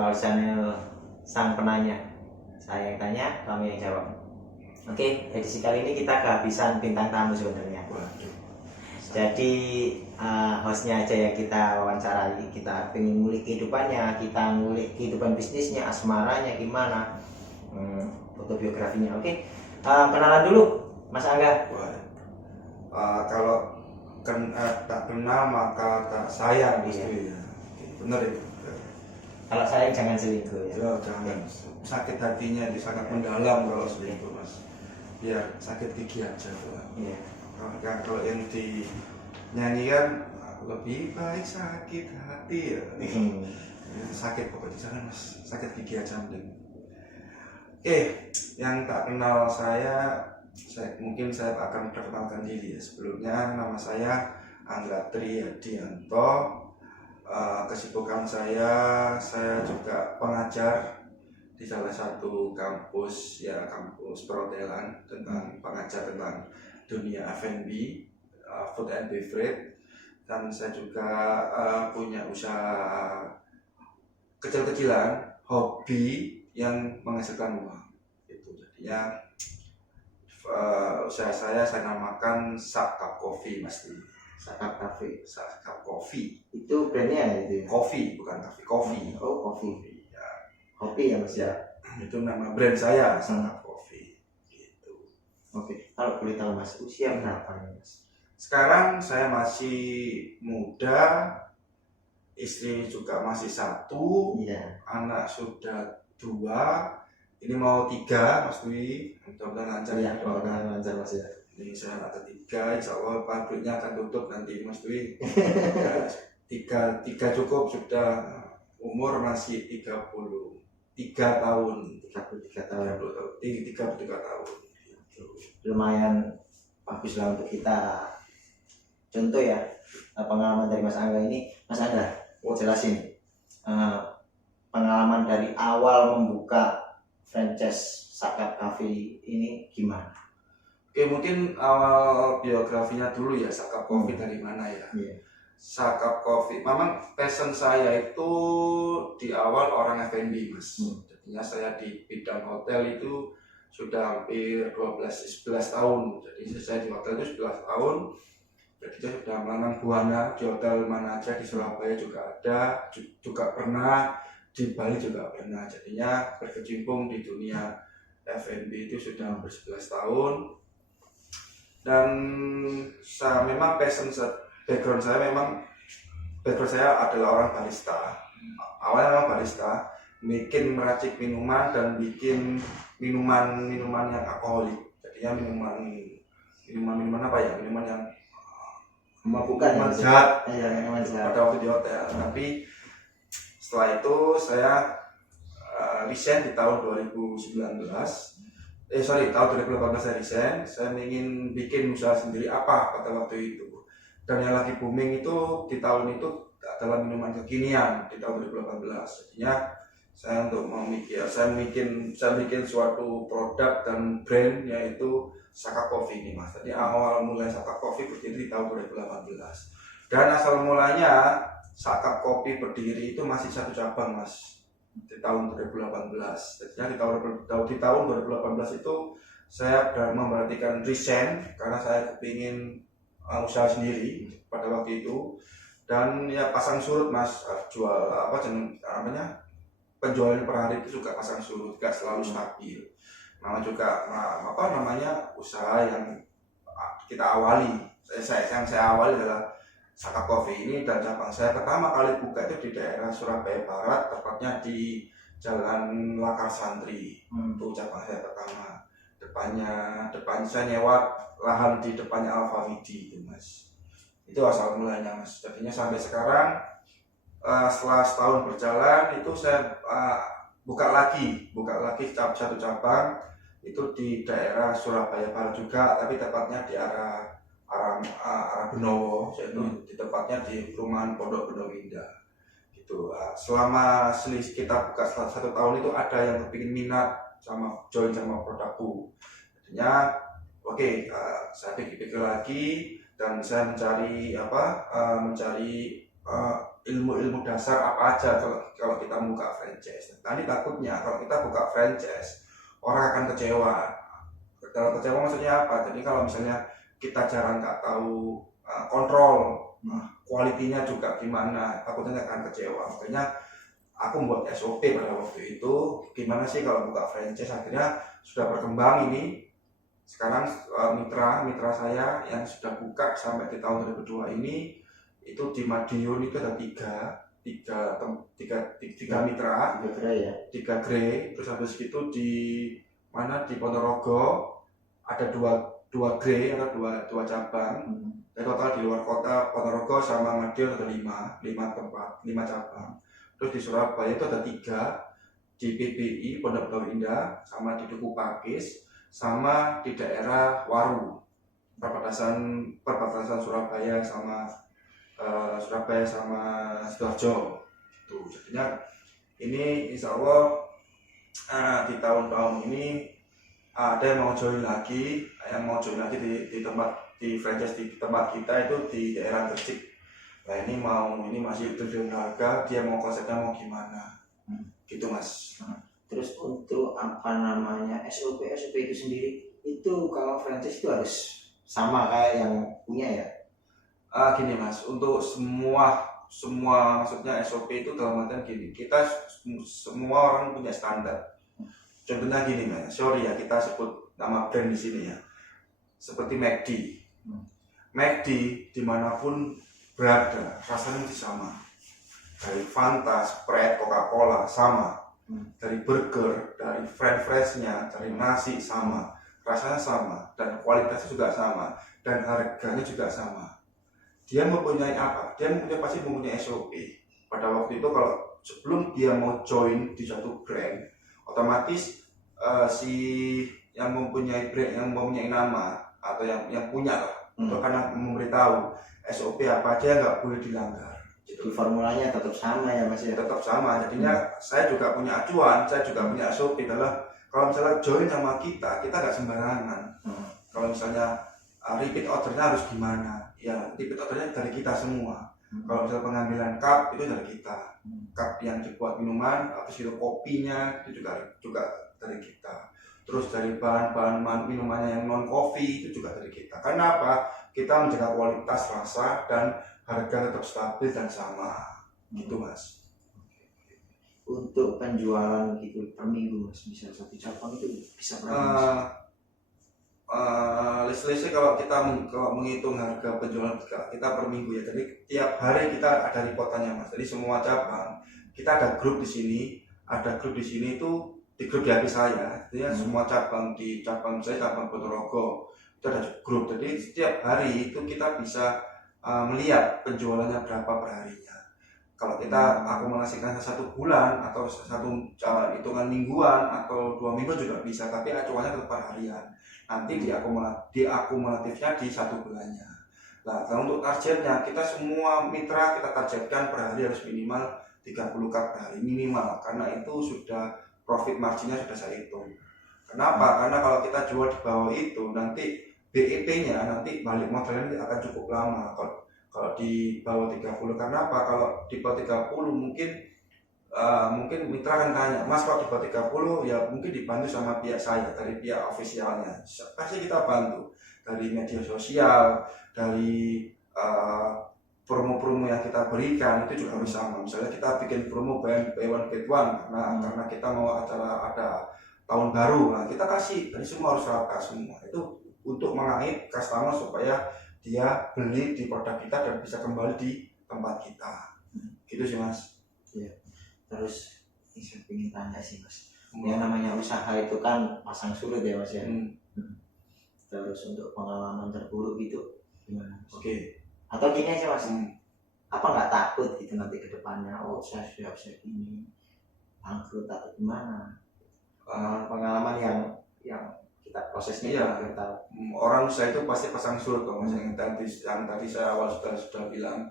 alasannya sang penanya. Saya yang tanya, kamu yang jawab. Oke, edisi kali ini kita kehabisan bintang tamu sebenarnya. Jadi hostnya aja yang kita wawancarai. Kita pengen ngulik kehidupannya, kita ngulik kehidupan bisnisnya, asmaranya gimana, autobiografinya. Oke, kenalan dulu, Mas Angga. Kalau tak kenal maka tak sayang, ya. Benar itu. Kalau sayang jangan selingkuh ya. Jangan. Sakit hatinya sangat mendalam kalau selingkuh, Mas. Biar sakit gigi aja lah. Iya. Kalau yang dinyanyikan lebih baik sakit hati ya. Sakit pokoknya, jangan Mas. Sakit gigi aja mending. Oke, yang tak kenal mungkin saya akan perkenalkan diri ya. Sebelumnya nama saya Angga Triyadianto. Kesibukan saya juga pengajar di salah satu kampus perhotelan, pengajar tentang dunia F&B, food and beverage, dan saya juga punya usaha kecil-kecilan, hobi yang menghasilkan uang. Itu jadinya usaha saya namakan Sakap Coffee, Mas. Sakap Cafe. Sakap Coffee. Itu brandnya itu. Coffee bukan kafe, coffee. Oh, coffee. Ya. Kopi ya Mas ya. Itu nama brand saya, Sakap Coffee. Gitu. Oke. Kalau boleh tahu Mas, usia berapa nih Mas? Sekarang saya masih muda, istri juga masih 1, Iya. anak sudah 2, ini mau 3, Mas Dwi. Mudah-mudahan lancar ya. Mudah-mudahan lancar Mas ya. Ini saya anak ketiga, insya Allah pabriknya akan tutup nanti, Mas Dwi. Ya, 3 cukup, sudah umur masih 33 tahun. 33 tahun. 33 tahun. Lumayan bagus lah untuk kita contoh ya, pengalaman dari Mas Angga ini. Mas Angga, jelasin pengalaman dari awal membuka franchise Sakap Cafe ini gimana? Oke, mungkin awal biografinya dulu ya, Sakap Coffee dari mana ya? Yeah. Sakap Coffee, memang passion saya itu di awal orang F&B, Mas. Jadinya saya di bidang hotel itu sudah hampir 11 tahun. Jadi saya di hotel itu 11 tahun. Jadi saya sudah melanang buana di hotel mana aja, di Surabaya juga ada, juga pernah, di Bali juga pernah. Jadinya berkecimpung di dunia F&B itu sudah hampir 11 tahun. Dan memang background saya adalah orang barista. Awalnya memang barista, meracik minuman dan bikin minuman yang alkoholik. Jadinya minuman apa ya? Minuman yang memabukkan, minuman jahat pada waktu di hotel. Tapi setelah itu saya resign di tahun 2018. Tahun 2018 saya resign. Saya ingin bikin usaha sendiri pada waktu itu. Dan yang lagi booming itu di tahun itu adalah minuman kekinian di tahun 2018. Jadinya saya bikin suatu produk dan brand yaitu Sakap Coffee ini, Mas. Jadi awal mulai Sakap Coffee berdiri di tahun 2018. Dan asal mulanya Sakap Coffee berdiri itu masih 1 cabang, Mas. Di tahun 2018. Jadi di tahun 2018 itu saya memperhatikan resign karena saya kepingin usaha sendiri pada waktu itu. Dan ya pasang surut, Mas, penjualan per hari itu juga pasang surut, gak selalu stabil. Nama juga usaha yang kita awali. Yang saya awali adalah Sakap Coffee ini, dan cabang saya pertama kali buka itu di daerah Surabaya Barat, tepatnya di Jalan Lakar Santri. Itu cabang saya pertama. Depannya saya nyewa lahan di depannya Alfamidi itu, Mas. Itu asal mulanya, Mas. Jadinya sampai sekarang setelah setahun berjalan itu saya buka lagi satu cabang itu di daerah Surabaya Barat juga, tapi tepatnya di arah Benowo, yaitu di tepatnya di perumahan Pondok Benowo Indah. Gitu. Selama kita buka 1 tahun itu ada yang kepingin minat join sama produkku. Jadinya saya pikir lagi dan saya mencari ilmu-ilmu dasar apa aja kalau kita buka franchise. Tadi takutnya kalau kita buka franchise orang akan kecewa. Kalau kecewa maksudnya apa? Jadi kalau misalnya kita jarang nggak tahu kontrol, kualitinya juga gimana, takutnya akan kecewa. Makanya aku buat SOP pada waktu itu, gimana sih kalau buka franchise. Akhirnya sudah berkembang ini. Sekarang mitra saya yang sudah buka sampai di tahun 2002 ini, itu di Madiun itu ada tiga mitra, tiga grey. Terus habis itu di Ponorogo ada dua grey atau dua cabang. Dan total di luar kota Ponorogo sama Madiun ada lima cabang. Terus di Surabaya itu ada 3, di PBI Pondok Blau Indah, sama di Duku Pakis, sama di daerah Waru, perbatasan Surabaya sama Sidoarjo. Tuh, jadinya ini insya Allah di tahun ini ada yang mau join lagi di franchise di tempat kita itu di daerah Gresik. Nah ini masih terjun harga, dia mau konsepnya mau gimana, gitu Mas. Terus untuk apa namanya SOP itu sendiri itu kalau franchise itu harus sama kayak yang punya ya? Gini Mas, untuk semua maksudnya SOP itu dalam artian gini, kita semua orang punya standar. Contohnya gini Mas, sorry ya kita sebut nama brand di sini ya, seperti McD. McD dimanapun berada rasanya mesti sama, dari Fanta, Sprite, Coca-Cola sama, dari burger, dari french-nya, dari nasi sama, rasanya sama, dan kualitasnya juga sama, dan harganya juga sama. Dia mempunyai apa? Dia pasti mempunyai SOP. Pada waktu itu kalau sebelum dia mau join di suatu brand, otomatis si yang mempunyai brand, yang mempunyai nama atau yang punya lah, itu akan memberitahu SOP apa aja nggak boleh dilanggar. Jadi formulanya tetap sama ya Mas ya? Tetap sama. Jadinya saya juga punya acuan, saya juga punya SOP adalah kalau misalnya join sama kita nggak sembarangan. Kalau misalnya repeat ordernya harus gimana? Ya repeat ordernya dari kita semua. Kalau misalnya pengambilan cup itu dari kita, cup yang dibuat minuman, habis itu kopinya itu juga dari kita. Terus dari bahan-bahan minumannya yang non coffee itu juga dari kita. Karena apa? Kita menjaga kualitas rasa dan harga tetap stabil dan sama, gitu Mas. Untuk penjualan gitu per minggu Mas, bisa satu cabang itu bisa berapa? List-listnya kalau menghitung harga penjualan kita per minggu ya, jadi tiap hari kita ada liputannya Mas. Jadi semua cabang kita ada grup di sini, itu di grup di HP saya. Jadi semua cabang di cabang Ponorogo itu ada grup. Jadi setiap hari itu kita bisa melihat penjualannya berapa per harinya. Kalau kita akumulasikan satu bulan atau hitungan mingguan atau 2 minggu juga bisa, tapi acuannya tetap per harian. Nanti diakumulatifnya di 1 bulannya. Nah, kalau untuk targetnya kita semua mitra kita targetkan per hari harus minimal 30 cup per hari minimal, karena itu sudah profit marginnya sudah saya hitung. Kenapa? Karena kalau kita jual di bawah itu nanti BEP-nya nanti balik modalnya akan cukup lama. Kalau di bawah 30, karena apa? Kalau di bawah 30 mungkin mitra akan tanya, Mas kalau di bawah 30 ya mungkin dibantu sama pihak saya, dari pihak ofisialnya. Pasti kita bantu dari media sosial, dari promo-promo yang kita berikan itu juga harus sama. Misalnya kita bikin promo buy one get one karena kita mau ada tahun baru, nah kita kasih, ini semua harus rata semua. Itu untuk mengait customer supaya dia beli di produk kita dan bisa kembali di tempat kita. Gitu sih Mas. Iya. Terus saya ingin tanya sih Mas, yang namanya usaha itu kan pasang surut ya Mas ya. Terus untuk pengalaman terburuk itu gimana? Oke. Atau gini aja Mas, apa nggak takut gitu nanti ke depannya, oh saya sudah ini bangkrut atau gimana? Pengalaman yang kita prosesnya iya. tahu. Orang usaha itu pasti pasang surut kalau yang tadi saya awal sudah bilang.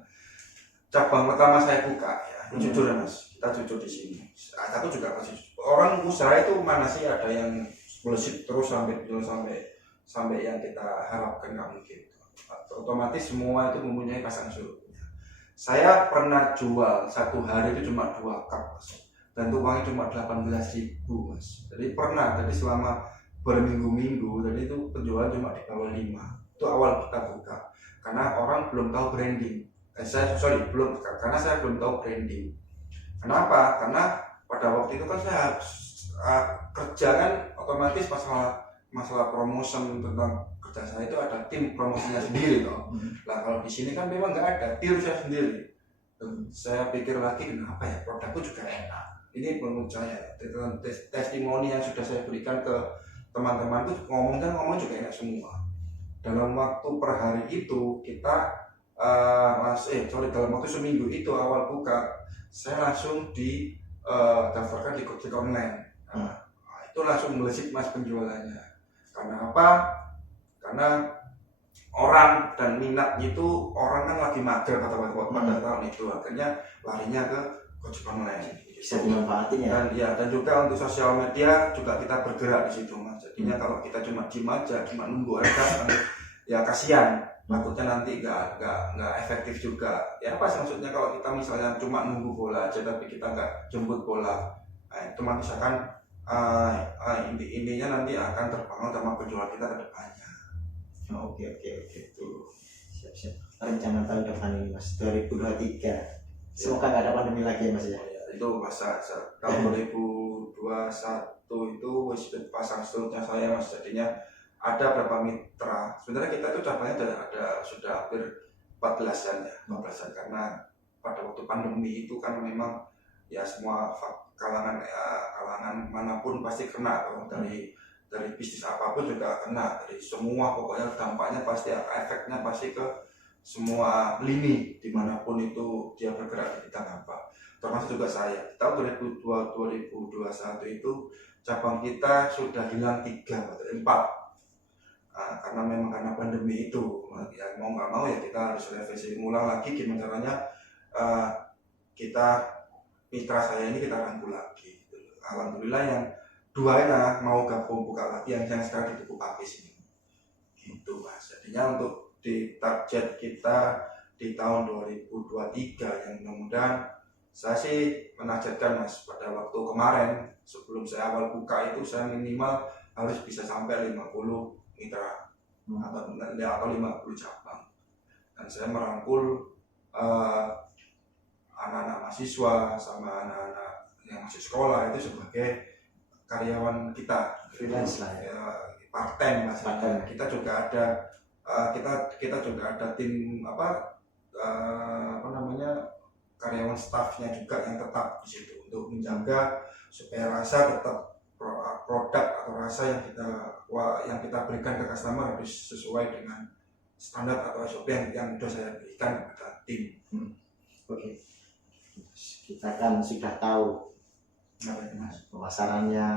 Cabang pertama saya buka ya, jujur ya Mas, kita jujur di sini. Aku juga pasti orang usaha itu mana sih ada yang bullshit terus sampai yang kita harapkan nggak mungkin. Otomatis semua itu mempunyai pasang surutnya. Saya pernah jual satu hari itu cuma 2 cup, Mas. Dan itu uangnya cuma 18.000, Mas. Jadi pernah, jadi selama berminggu-minggu, jadi itu penjualan cuma di bawah 5. Itu awal kita buka. Karena orang belum tahu branding. Karena saya belum tahu branding. Kenapa? Karena pada waktu itu kan saya kerja kan otomatis masalah promotion tentang kerja saya itu ada tim promosinya sendiri toh. Nah kalau di sini kan memang nggak ada, tim saya sendiri. Dan saya pikir lagi kenapa ya produkku juga enak. Ini menurut saya testimoni yang sudah saya berikan ke teman-teman itu ngomong juga enak semua. Dalam waktu per hari itu kita dalam waktu seminggu itu awal buka saya langsung daftarkan di Gojek online. Nah, itu langsung melesat Mas penjualannya. Karena apa? Karena orang dan minatnya itu orang kan lagi mager pada tahun itu, akhirnya larinya ke Gojek online. Bisa dimanfaatin ya. Dan juga untuk sosial media juga kita bergerak di situ, Mas. Jadinya kalau kita cuma diem aja, cuma nunggu aja, ya kasihan. Takutnya nanti nggak efektif juga. Ya apa maksudnya kalau kita misalnya cuma nunggu bola aja tapi kita nggak jemput bola, nah, itu misalkan intinya nanti akan terbangun sama penjualan kita ke depannya. Oke tuh. Siap. Rencana tahun depan ini Mas 2023. Semoga nggak ada pandemi lagi ya Mas ya. Itu masa tahun 2021 itu wis pasang struknya saya Mas, jadinya ada berapa mitra. Sebenarnya kita itu cabangnya sudah hampir 14-an ya, 14-an karena pada waktu pandemi itu kan memang ya semua kalangan manapun pasti kena dari bisnis apapun juga kena, dari semua pokoknya dampaknya pasti efeknya pasti ke semua lini dimanapun itu dia bergerak di bidang apa, termasuk juga saya. Tahun 2021 itu cabang kita sudah hilang 3 atau 4. Karena memang karena pandemi itu ya mau nggak mau ya kita harus revisi ulang lagi gimana caranya kita mitra saya ini kita rangkul lagi. Alhamdulillah yang 2 ya mau gabung buka lagi yang sekarang di Tugu Pakis ini gitu Mas. Jadinya untuk di target kita di tahun 2023 yang mudah-mudahan saya sih menargetkan Mas, pada waktu kemarin sebelum saya awal buka itu saya minimal harus bisa sampai 50 mitra atau 50 cabang, dan saya merangkul anak-anak mahasiswa sama anak-anak yang masih sekolah itu sebagai karyawan kita, freelance lah ya, part-time Mas. Kita juga ada kita juga ada tim karyawan staffnya juga yang tetap di situ untuk menjaga supaya rasa tetap produk atau rasa yang kita berikan ke customer harus sesuai dengan standar atau SOP yang sudah saya berikan kepada tim. Oke. Kita kan sudah tahu pemasarannya,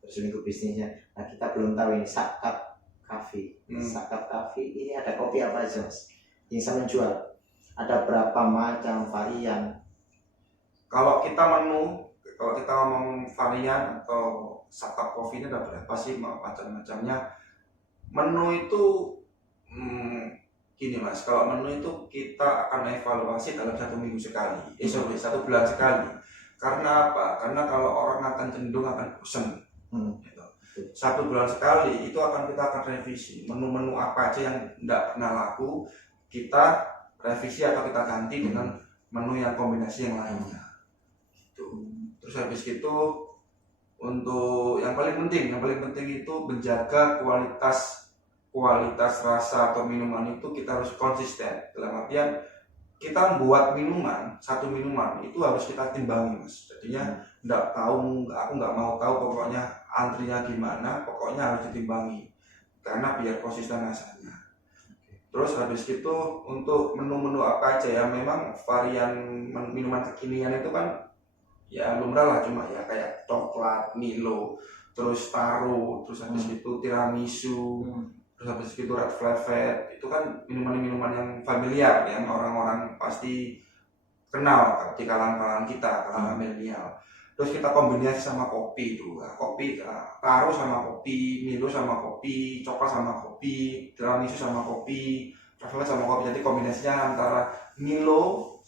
terus lingkup bisnisnya. Nah kita belum tahu ini Sakap Cafe. Sakap Cafe ini ada kopi apa aja Mas yang saya menjual? Ada berapa macam varian? Kalau kita ngomong varian atau Sakap Coffee ini ada berapa sih macam-macamnya? Menu itu gini Mas, kalau menu itu kita akan evaluasi dalam 1 minggu sekali, 1 bulan sekali. Karena apa? Karena kalau orang akan cenderung akan bosan. Gitu. 1 bulan sekali itu kita akan revisi menu-menu apa aja yang tidak pernah laku, kita revisi atau kita ganti dengan menu yang kombinasi yang lainnya. Gitu. Terus habis itu untuk yang paling penting itu menjaga kualitas rasa atau minuman itu kita harus konsisten. Dalam artian kita membuat satu minuman itu harus kita timbangi Mas. Jadinya aku nggak mau tahu pokoknya antrinya gimana, pokoknya harus ditimbangi karena biar konsisten rasanya. Terus habis itu untuk menu-menu apa aja ya, memang varian minuman kekinian itu kan ya lumrah lah, cuma ya kayak coklat, Milo, terus taro, terus habis itu tiramisu, terus habis itu red velvet. Itu kan minuman-minuman yang familiar yang orang-orang pasti kenal di kalangan kita, kalangan milenial. Terus kita kombinasi sama kopi itu, taro sama kopi, Milo sama kopi, coklat sama kopi, tiramisu sama kopi, red velvet sama kopi. Jadi kombinasinya antara Milo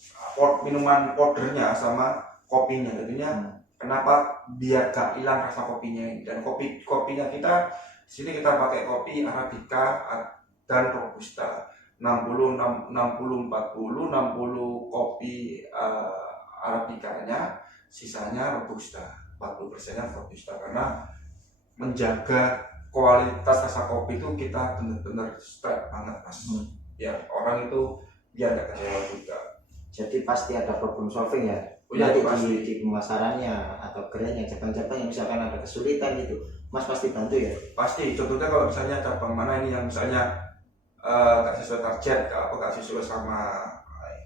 minuman powdernya sama kopinya. Jadinya kenapa biar gak hilang rasa kopinya ini. Dan kopinya kita di sini kita pakai kopi Arabica dan Robusta. 60 40 kopi Arabicanya, sisanya Robusta. 40%-nya Robusta, karena menjaga kualitas rasa kopi itu kita benar-benar straight banget, Mas. Ya orang itu biar gak kecewa juga. Jadi pasti ada problem solving ya. Oh ya, Nanti di pemasarannya atau gerannya cabang-cabang yang misalkan ada kesulitan gitu, Mas pasti bantu ya. Pasti. Contohnya kalau misalnya cabang mana ini yang misalnya gak sesuai target atau gak sesuai sama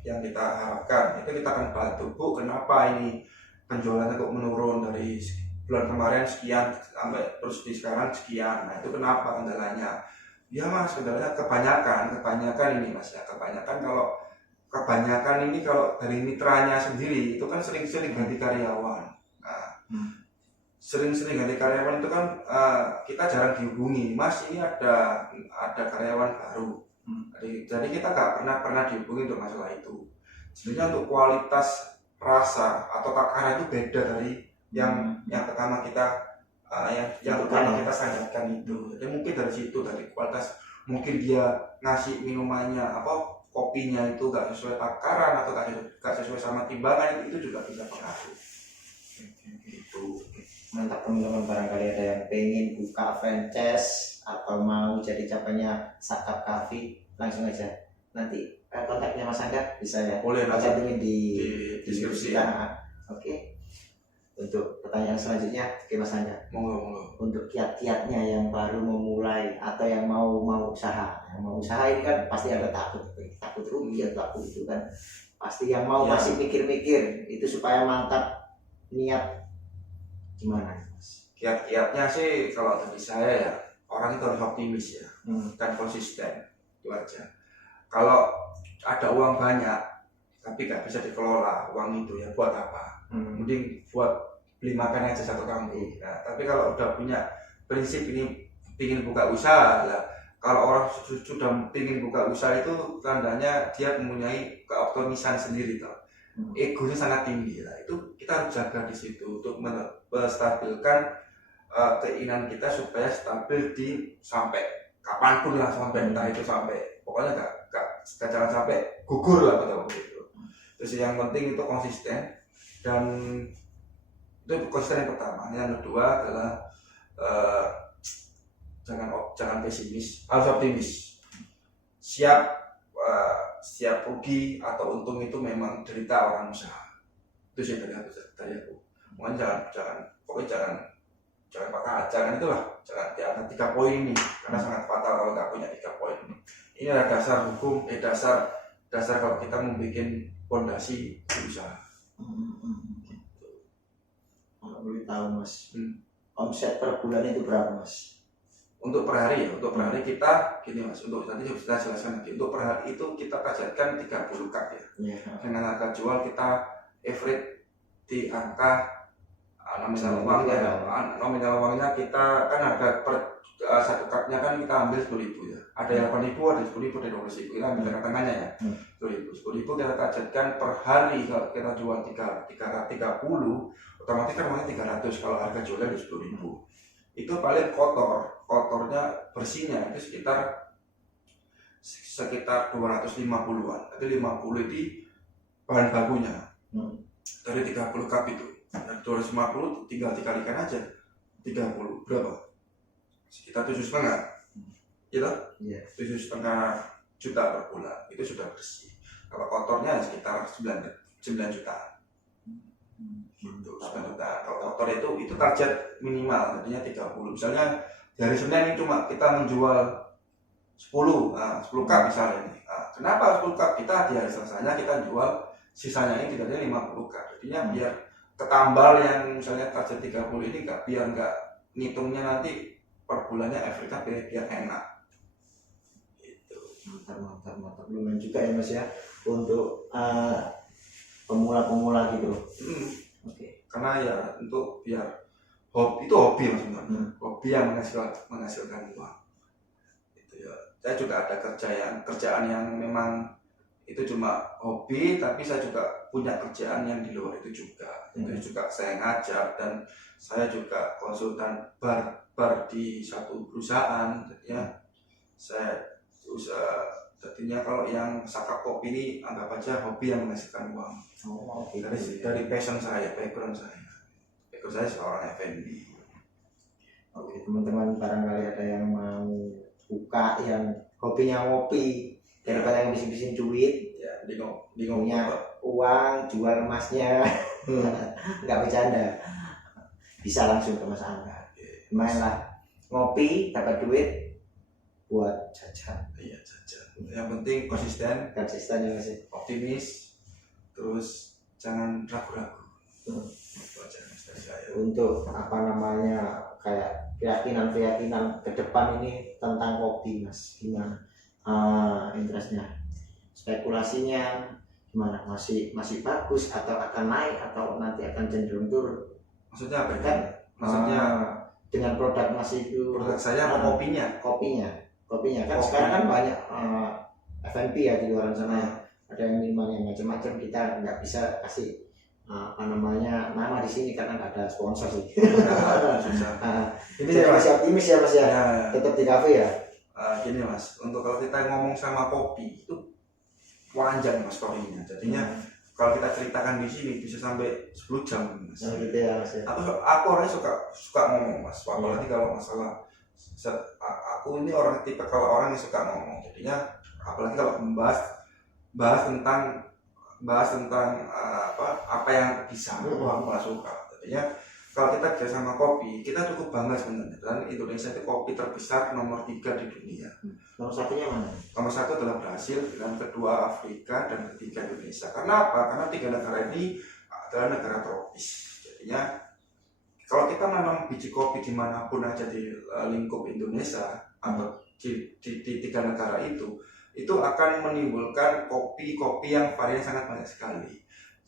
yang kita harapkan, itu kita akan bantu. Bu, kenapa ini penjualannya kok menurun dari bulan kemarin sekian sampai terus di sekarang sekian? Nah itu kenapa kendalanya? Ya Mas, kendalanya kebanyakan ini Mas ya. Kebanyakan ini kalau dari mitranya sendiri itu kan sering-sering ganti karyawan. Nah, sering-sering ganti karyawan itu kan kita jarang dihubungi. Mas, ini ada karyawan baru. Jadi kita nggak pernah dihubungi untuk masalah itu. Sebenarnya untuk kualitas rasa atau takaran itu beda dari yang pertama kita kita sandarkan itu. Jadi mungkin dari situ, dari kualitas, mungkin dia ngasih minumannya kopinya itu gak sesuai takaran atau gak sesuai sama timbangan, itu juga bisa pengaruh. Gitu. Mantap teman-teman, barangkali ada yang pengen buka franchise atau mau jadi cabangnya Sakap Coffee, langsung aja nanti kontaknya Mas Angga bisa ya. Boleh, cantumin di deskripsi ya. Oke. Untuk pertanyaan selanjutnya, oke Mas Angga. Monggo. Untuk kiat-kiatnya yang baru memulai atau yang mau usaha. Yang mau usaha ini kan pasti ada takut rugi atau takut itu kan. Pasti yang mau masih mikir-mikir itu supaya mantap niat. Gimana Mas? Kiat-kiatnya sih kalau dari saya ya, orang itu harus optimis ya, dan konsisten, itu aja. Kalau ada uang banyak tapi gak bisa dikelola uang itu, ya buat apa? Mending buat beli makan aja satu kampung. Nah, tapi kalau udah punya prinsip ini ingin buka usaha lah, kalau orang sudah ingin buka usaha itu tandanya dia mempunyai keoptimisan sendiri toh. Egonya sangat tinggi lah, itu kita harus jaga di situ untuk menstabilkan keinginan kita supaya stabil sampai kapanpun lah, sampai entah itu sampai pokoknya jangan sampai gugur lah betul. Terus yang penting itu konsisten, dan itu konsisten yang pertama. Yang kedua adalah jangan pesimis, harus optimis. Siap rugi atau untung itu memang derita orang usaha. Itu sih dari aku. Makanya jangan patah, jangan di atas 3 poin ini, karena sangat fatal kalau nggak punya 3 poin ini. Ini adalah dasar hukum, dasar kalau kita membuat fondasi usaha. Kalau boleh tahu Mas, omset per bulan itu berapa Mas? Untuk per hari ya, untuk per hari kita gini Mas, untuk nanti kita jelaskan lagi. Untuk per hari itu kita targetkan 30 cup ya. Dengan harga jual kita average di angka nominal uangnya kita kan harga per satu cupnya kan kita ambil 10.000 ya. Ada yang 8.000, ada 10.000, ada 12.000. Kita ambil tengah-tengahnya ya. 10.000 kita targetkan per hari. Kalau kita jual 30, otomatis kan uangnya 300 kalau harga jualnya di 10.000. Itu paling kotornya bersihnya itu sekitar 250-an. Tapi 50 itu bahan bakunya. Dari 30 cup itu. Dan 250 tinggal dikalikan aja. 30 berapa? Sekitar 7,5. Gitu? Iya. 7,5 juta per bulan. Itu sudah bersih. Kalau kotornya sekitar 9 juta. Gitu, 9 juta. Kalau kotor itu target minimal, jadinya 30. Misalnya dari Senin ini cuma kita menjual 10 cup misalnya ini. Kenapa 10 cup? Kita di hari Selasanya kita jual sisanya ini tidak 50 cup. Jadinya biar ketambal yang misalnya target 30 ini biar nggak ngitungnya nanti per bulannya efeknya biar enak. Gitu. Mantap. Lumayan juga ya Mas ya untuk pemula gitu. Oke. Karena ya untuk biar hobi Mas, hobi yang menghasilkan uang. Itu ya. Saya juga ada kerjaan yang memang itu cuma hobi, tapi saya juga punya kerjaan yang di luar itu juga. Itu juga saya ngajar dan saya juga konsultan bar di satu perusahaan. Jadinya saya usaha, jadinya kalau yang Sakap Kopi ini anggap aja hobi yang menghasilkan uang. Gitu. Dari passion saya, background saya seorang F&B. Oke, teman-teman, barangkali ada yang mau buka yang hobinya ngopi daripada yang bising-bising duit, Ya, di punya uang, jual emasnya, nggak bercanda, bisa langsung ke Mas Angga. Main lah, ngopi dapat duit buat jajan. Iya, jajan. Yang penting konsisten ya Mas. optimis, terus jangan ragu-ragu. Itu aja dari saya. Untuk kayak keyakinan ke depan ini tentang kopi, Mas, gimana interestnya, spekulasinya gimana, masih bagus atau akan naik atau nanti akan cenderung turun? Maksudnya apa Kan maksudnya dengan produk Mas itu, produk saya apa kopinya kan Kopi. sekarang kan banyak F&B ya di luar sana ya. Ada yang minuman yang macam-macam, kita nggak bisa kasih nama di sini karena nggak ada sponsor sih. Susah. Ini Jadi ya, masih optimis ya Mas ya, tetap di kafe ya. Gini Mas, untuk kalau kita ngomong sama kopi itu panjang Mas story-nya. Jadinya kalau kita ceritakan di sini bisa sampai 10 jam Mas. Gitu ya Mas ya. Aku orangnya suka ngomong Mas, apalagi kalau masalah aku ini orang tipe kalau orang yang suka ngomong. Jadinya apalagi kalau bahas tentang apa yang bisa, aku nggak suka. Jadinya kalau kita kerja sama kopi, kita cukup bangga sebenarnya. Dan Indonesia itu kopi terbesar nomor 3 di dunia. Nomor satunya mana? Nomor 1 adalah Brasil, dan kedua Afrika, dan ketiga Indonesia. Karena apa? Karena 3 negara ini adalah negara tropis. Jadinya kalau kita menanam biji kopi dimanapun aja di lingkup Indonesia atau di 3 negara itu akan menimbulkan kopi-kopi yang varian sangat banyak sekali.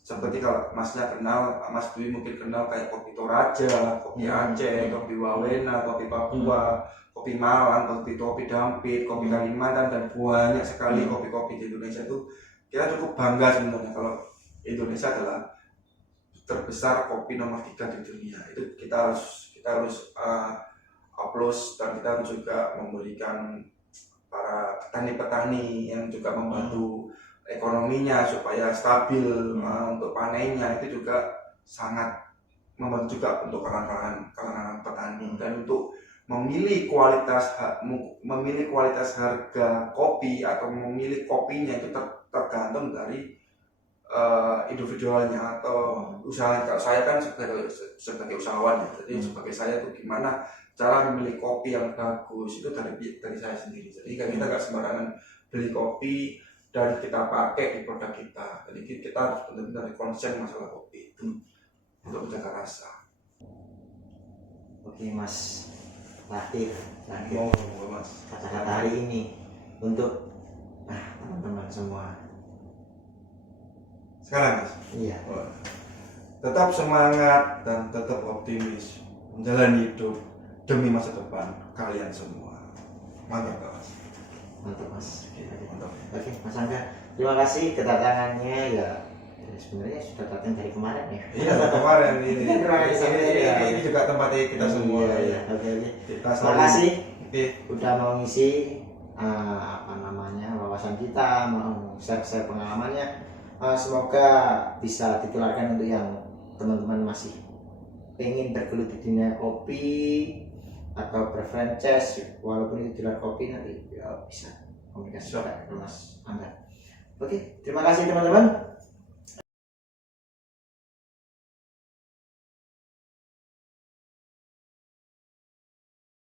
Seperti kalau Masnya kenal, Mas Dwi mungkin kenal kayak kopi Toraja, kopi Aceh, kopi Wawena, kopi Papua, kopi Malang, kopi Dampit, kopi Kalimantan, dan banyak sekali kopi-kopi di Indonesia itu. Kita cukup bangga sebenarnya kalau Indonesia adalah terbesar kopi nomor 3 di dunia. Itu kita harus applause, dan kita harus juga memberikan para petani-petani yang juga membantu ekonominya supaya stabil untuk panennya, itu juga sangat membantu juga untuk kalangan petani. Dan untuk memilih kualitas harga kopi atau memilih kopinya itu tergantung dari individualnya atau usaha. Kalau saya kan sebagai usahawan ya, jadi sebagai saya itu gimana cara memilih kopi yang bagus itu dari saya sendiri. Jadi kita nggak sembarangan beli kopi dan kita pakai di produk kita. Jadi kita harus benar-benar konsen masalah kopi itu untuk menjaga rasa. Oke Mas Latif, Mas, kata-kata hari ini untuk teman-teman semua. Sekarang Mas, Iya. tetap semangat dan tetap optimis menjalani hidup demi masa depan kalian semua. Mantap Mas. Mantap Mas. Mantap. Oke Mas Angga, terima kasih kedatangannya ya. Sebenarnya sudah datang dari kemarin ya. Iya, kemarin ini. Ini juga tempatnya kita semua. Iya. Oke. Terima kasih. Udah mau ngisi wawasan kita, mau share pengalamannya. Semoga bisa ditularkan untuk yang teman-teman masih pengen bergelut di dunia kopi atau berfranchise, walaupun itu di luar kopi, nanti ya bisa komunikasi dengan Mas Angga. Oke, terima kasih teman-teman.